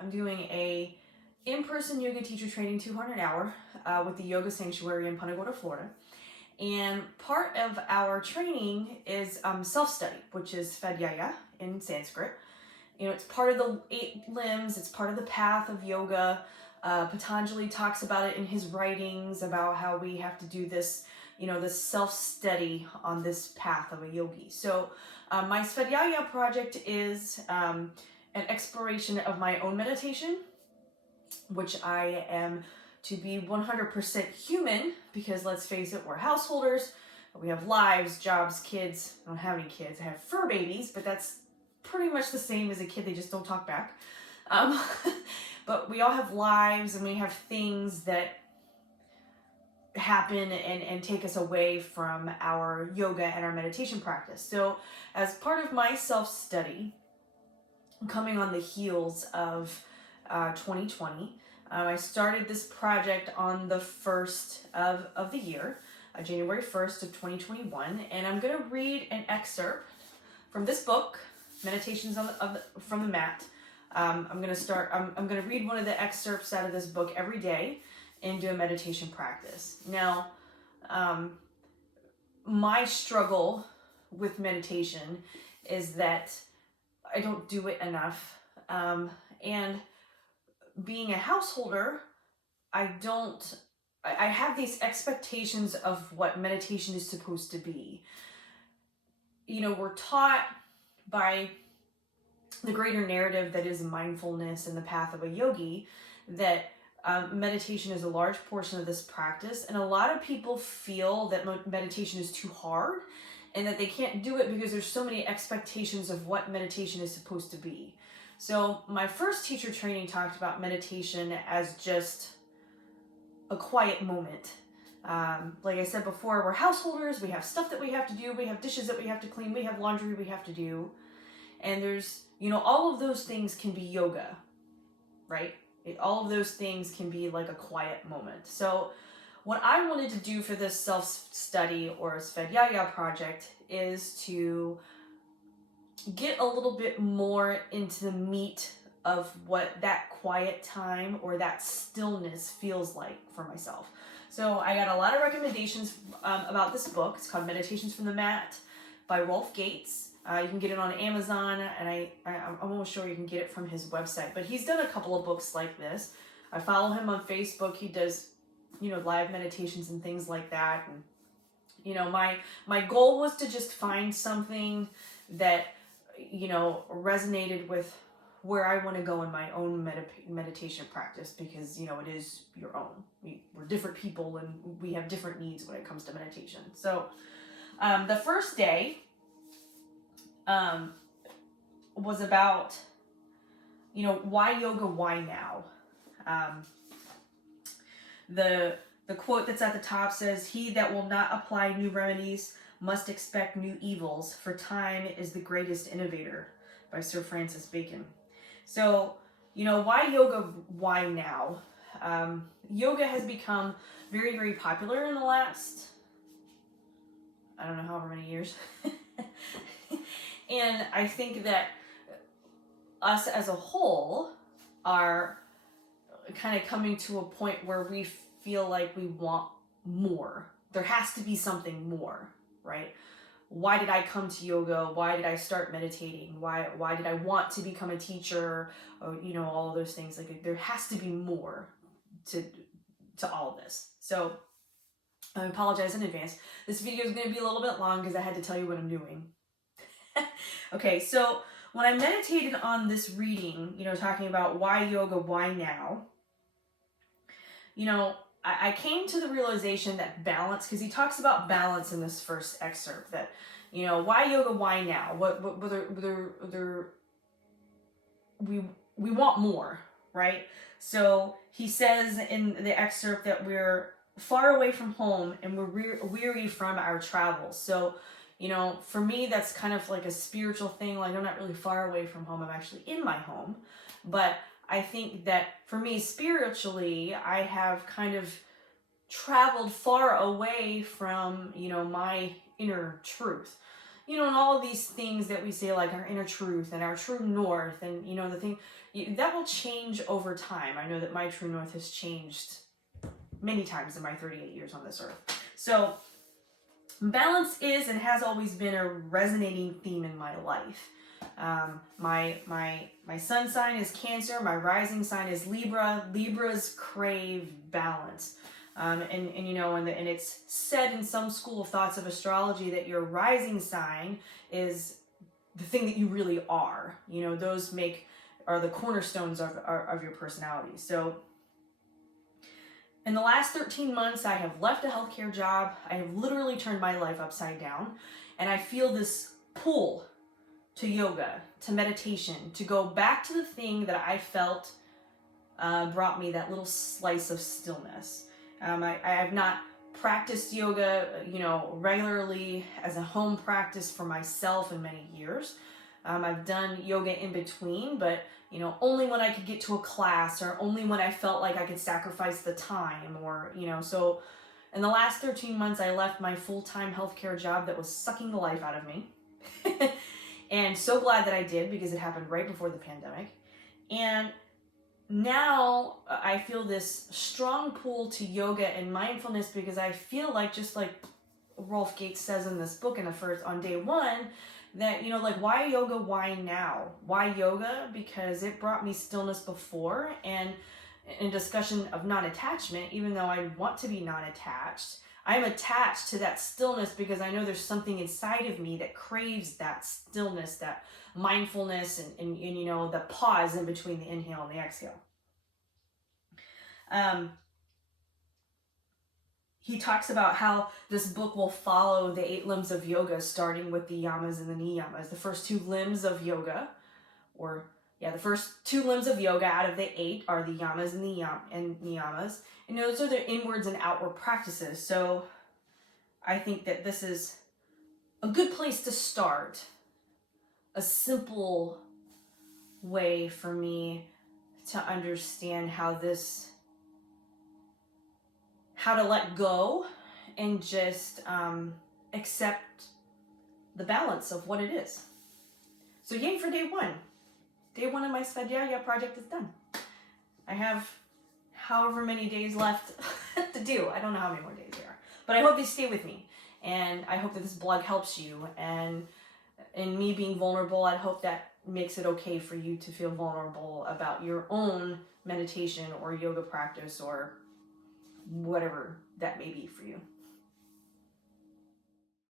I'm doing a in-person yoga teacher training 200-hour with the Yoga Sanctuary in Punta Gorda, Florida. And part of our training is self-study, which is Svadhyaya in Sanskrit. It's part of the 8 limbs, it's part of the path of yoga. Patanjali talks about it in his writings about how we have to do this, this self-study on this path of a yogi. So my Svadhyaya project is an exploration of my own meditation, which I am to be 100% human, because let's face it, we're householders, we have lives, jobs, kids. I don't have any kids. I have fur babies, but that's pretty much the same as a kid, they just don't talk back. But we all have lives, and we have things that happen and take us away from our yoga and our meditation practice. So as part of my self-study, coming on the heels of 2020, I started this project on the 1st of the year, January 1st of 2021, and I'm going to read an excerpt from this book, Meditations from the Mat. I'm going to read one of the excerpts out of this book every day and do a meditation practice. Now, my struggle with meditation is that I don't do it enough, and being a householder, I have these expectations of what meditation is supposed to be. We're taught by the greater narrative that is mindfulness and the path of a yogi that meditation is a large portion of this practice, and a lot of people feel that meditation is too hard and that they can't do it because there's so many expectations of what meditation is supposed to be. So my first teacher training talked about meditation as just a quiet moment. Like I said before, we're householders, we have stuff that we have to do, we have dishes that we have to clean, we have laundry we have to do. And there's, all of those things can be yoga, right? All of those things can be like a quiet moment. So what I wanted to do for this self-study or Svadhyaya project is to get a little bit more into the meat of what that quiet time or that stillness feels like for myself. So I got a lot of recommendations about this book. It's called Meditations from the Mat by Rolf Gates. You can get it on Amazon, and I'm almost sure you can get it from his website. But he's done a couple of books like this. I follow him on Facebook. He does, live meditations and things like that. And, my goal was to just find something that, resonated with where I want to go in my own meditation practice, because, it is your own. We're different people, and we have different needs when it comes to meditation. So the first day was about, why yoga, why now? The quote that's at the top says, "He that will not apply new remedies must expect new evils, for time is the greatest innovator," by Sir Francis Bacon. So, why yoga, why now? Yoga has become very, very popular in the last, I don't know, however many years. And I think that us as a whole are kind of coming to a point where we feel like we want more. There has to be something more, right? Why did I come to yoga? Why did I start meditating? Why did I want to become a teacher? Or, all of those things. Like, there has to be more to all of this. So I apologize in advance. This video is going to be a little bit long because I had to tell you what I'm doing. Okay, so when I meditated on this reading, talking about why yoga, why now, I came to the realization that balance, because he talks about balance in this first excerpt, that, why yoga, why now? We want more, right? So he says in the excerpt that we're far away from home and we're weary from our travels. So, for me, that's kind of like a spiritual thing. Like, I'm not really far away from home. I'm actually in my home. But I think that for me, spiritually, I have kind of traveled far away from, my inner truth. and all of these things that we say, like our inner truth and our true north, and the thing that will change over time. I know that my true north has changed many times in my 38 years on this earth. So balance is and has always been a resonating theme in my life. My sun sign is Cancer. My rising sign is Libra. Libras crave balance. And it's said in some school of thoughts of astrology that your rising sign is the thing that you really are. Those are the cornerstones of your personality. So in the last 13 months, I have left a healthcare job. I have literally turned my life upside down. And I feel this pull to yoga, to meditation, to go back to the thing that I felt brought me that little slice of stillness. I have not practiced yoga, regularly as a home practice for myself in many years. I've done yoga in between, but only when I could get to a class, or only when I felt like I could sacrifice the time, or so in the last 13 months I left my full-time healthcare job that was sucking the life out of me. And so glad that I did, because it happened right before the pandemic. And now I feel this strong pull to yoga and mindfulness, because I feel like, just like Rolf Gates says in this book on day one, that, why yoga? Why now? Why yoga? Because it brought me stillness before, and in discussion of non-attachment, even though I want to be non-attached, I'm attached to that stillness because I know there's something inside of me that craves that stillness, that mindfulness, and the pause in between the inhale and the exhale. He talks about how this book will follow the 8 limbs of yoga, starting with the yamas and the niyamas. The first 2 limbs of yoga, the first 2 limbs of yoga out of the 8 are the yamas and the niyamas. And those are the inwards and outward practices. So I think that this is a good place to start. A simple way for me to understand how to let go and just accept the balance of what it is. So yay for day 1. Day 1 of my Svadhyaya project is done. I have however many days left to do. I don't know how many more days there are. But I hope they stay with me. And I hope that this blog helps you. And in me being vulnerable, I hope that makes it okay for you to feel vulnerable about your own meditation or yoga practice, or whatever that may be for you.